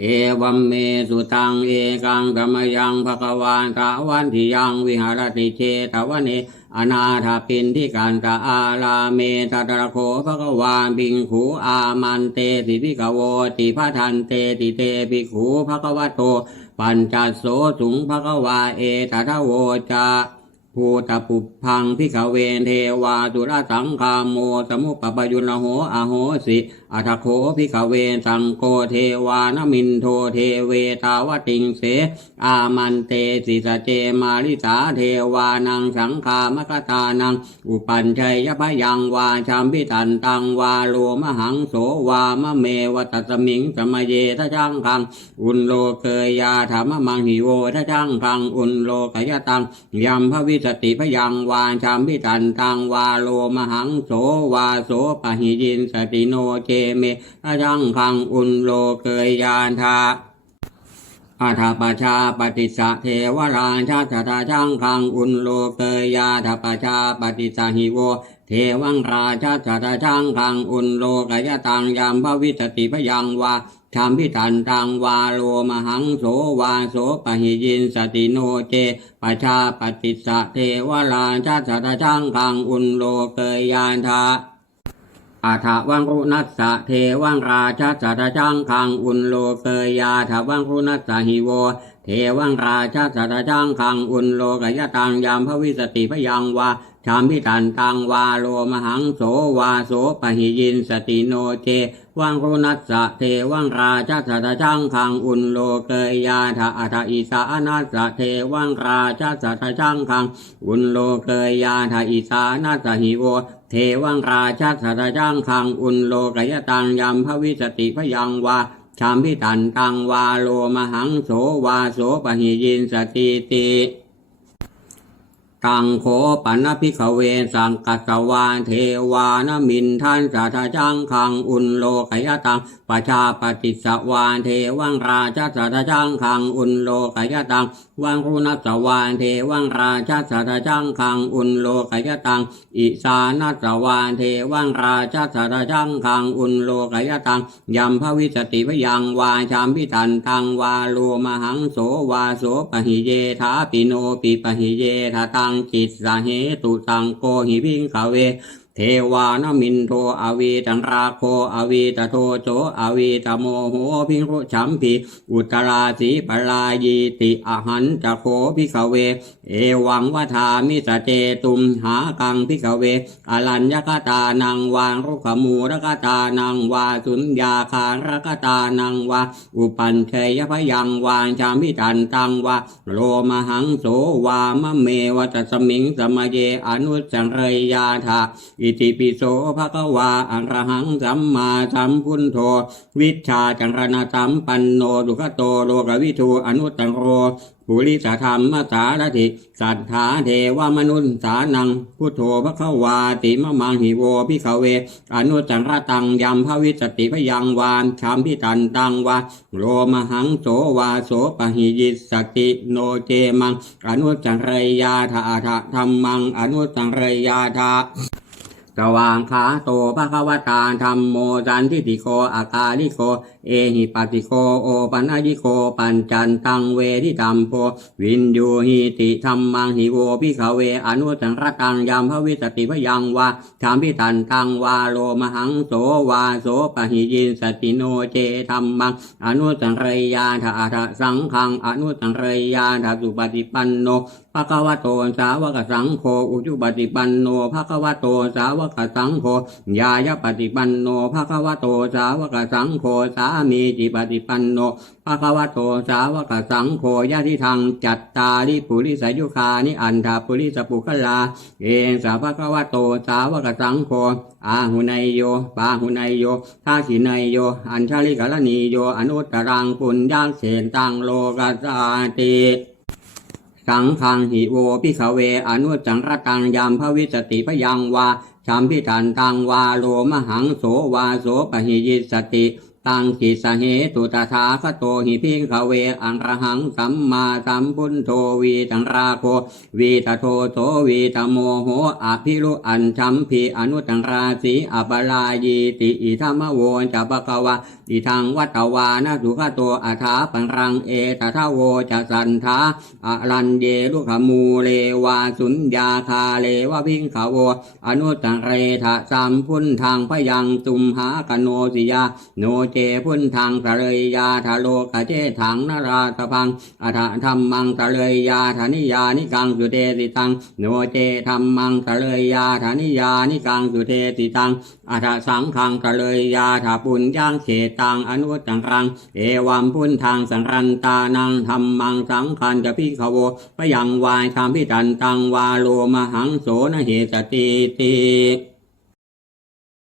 เอวัมเมสุตังเอกังกรรมยังภควานตาวันทิยังวิหารติเชตวันเนอนาถปินที่การตาอาลาเมตตระโคภควานบิงขูอามันเตติพิกโวติพระทันเตติเตปิขูภควโต ปัญจโสสุงภควาเอตทะโวจา ภูตปุพังพิกเวนเทวาตุรสังคามโมสมุปปยุนโหอโหสิอัทโคพิกเวนสังโกเทวานมินโทเทเวตาวติงเส อามันเตสิสเจมาริสาเทวานังสังคามกตานัง อุปัญชัยยพยังวาชัมพิตันตังวาโลมหังโสวามะเมวตัสมิงสมเยทะจังคัง อุนโลเกยยาธรรมมังหิโวทะจังคัง อุนโลกยตังยัมพวิสติพยังวาชามพิตันตังวาโลมหังโสวาโสปหิยินสติโนเจเมทะยังคังอุนโลเกยยาทา อาทาปชาปฏิสะเทวราชาตตาจังคังอุนโลเกยาทาปชาปฏิสะหิโว เทวังราชาตตาจังคังอุนโลกยตังยามพระวิสติพยังวาชามพิตันตังวาโลมหังโสวาโสปหิยินสติโนเจปชาปฏิสะเทวราชาตตาจังคังอุนโลเกยาทา อาถาวังรุนัสสะเทวังราชาสัตจังคังอุนโลเกยาถาวังรุนัสสะหิโว เทวังราชาสัตจังคังอุนโลกยตังยามพระวิสติพยังวาชามพิตันตังวาโลมหังโสวาโสปหิยินสติโนเจ วังรุนัสสะเทวังราชาสัตจังคังอุนโลเกยยาถาอัฏฐอิสานัสสะเทวังราชาสัตจังคังอุนโลเกยยาถาอิสานัสสะหิโวเทวังราชาสัตจังคังอุนโลกยตังยามพระวิสติพยังวาชามพิตันตังวาโลมหังโสวาโสปหิยินสติติ ตังโขปันพิขเวสังกัสวานเทวานมินทันสัทจังคังอุนโลกยตังปชาปฏิสวานเทวังราชสัทจังคังอุนโลกยตังวังรุณสวานเทวังราชสัทจังคังอุนโลกยตังอิสานัสวานเทวังราชสัทจังคังอุนโลกยตังยัมภวิสติพยังวาชามพิตันตังวาโลมหังโสวาโสปหิเยธาปิโนปิปหิเยทาตังจิตสาเหตุตังโกหิพิงขเว เทวานมินโทอวีตังราโคอวีตโทโจอวีตโมโหพิรุชัมพีอุตราสีปลายีติอหันจะโคพิขเว เอวังวทามิสเจตุมหากังพิกเว อลัญญกตานังวางรุขมูรกตานังวาสุญญาคารกตานังวาอุปันเชยพยังวางชามิตันตังวาโลมหังโสวามะเมวัตสมิงสมเยอนุสังเรยยาธาอิติปิโสภะคะวาอะระหังสัมมาสัมพุทโธวิชาจัรณสัมปันโนดุขโตโลกวิทูอนุตตโรปุริสธรรมสารถิ สัทธาเทวมนุนสานัง พุทโธพระควาติมะมังหิโวพิขเว อนุจังรตังยัมภวิสติพยังวานชามพิตันตังวาโลมหังโสวาโสปหิยิสสติโนเจมัง อนุจังเรยยาธาธธรรมัง อนุจังเรยาธา สว่างขาโตภะคะวตาธรรมโมจันทิติโกอากาลิโก เอหิปติโกโอปัญญิโก ปัญจันตังเวทิตัมโพวินยูหิติธรรมังหิโวพิขเว อนุสังรตังยามพระวิสติพยังวาธรรมพิตันตังวาโลมหังโสวาโสปหิยินสติโนเจธรรมังอนุสังเรยาทาทะสังขังอนุสังเรยาทาสุปฏิปันโนภะคะวะโตสาวกสังโฆอุจุปฏิปันโนภะคะวะโตสาวกสังโฆญาญปฏิปันโนภะคะวะโตสาวกสังโฆสามีจิปฏิปันโนภะคะวะโตสาวกสังโฆญาติทังจัตตาริปุริสายุคานิอันทาปุริสปุคลา เอสาภะคะวะโตสาวกสังโฆอาหุนายโยปาหุนายโยทาสินายโย อัญชาลิกลนีโย อนุตตรังปุญญาเสนตังโลกัสสาติ สังขังหิโวพิขเว อนุจังรตังยามพระวิสติพยังวาชามพิตันตังวาโลมหังโสวาโสปหิยิสติ ตังกิสเหตุตถาคโตหิพิงขเวอังระหังสัมมาสัมพุทโธวีตังราโควีตโทโสวีตโมโหอภิรุอัญชัมพีอนุตังราสีอปลายีติอิธรรมโวจะปะกวะอิทังวัตวานาสุขโตอาถาปังรังเอตทาโวจะสันทาอรันเยลุขมูเลวาสุญญาคาเลวะวิงขาวอนุตตเรทะสัมพุนทางพยังตุมหากโนสิยาโนเจพุนทางสะเลยยาทะโลกะเจถังนราตพังอัฏฐธรรมังสะเลยยาธานิยานิกังสุเทติตังโนเจธรรมังสะเลยยาธานิยานิกังสุเทติตังอัฏฐสังขังสะเลยยาถาปุญญังเขตังอนุตังรัง เอวัมพุนทางสังรันตานังธรรมังสังคันจะพิขโวพยังวายธรรมพิจันตังวาโลมหังโสนเหสติติ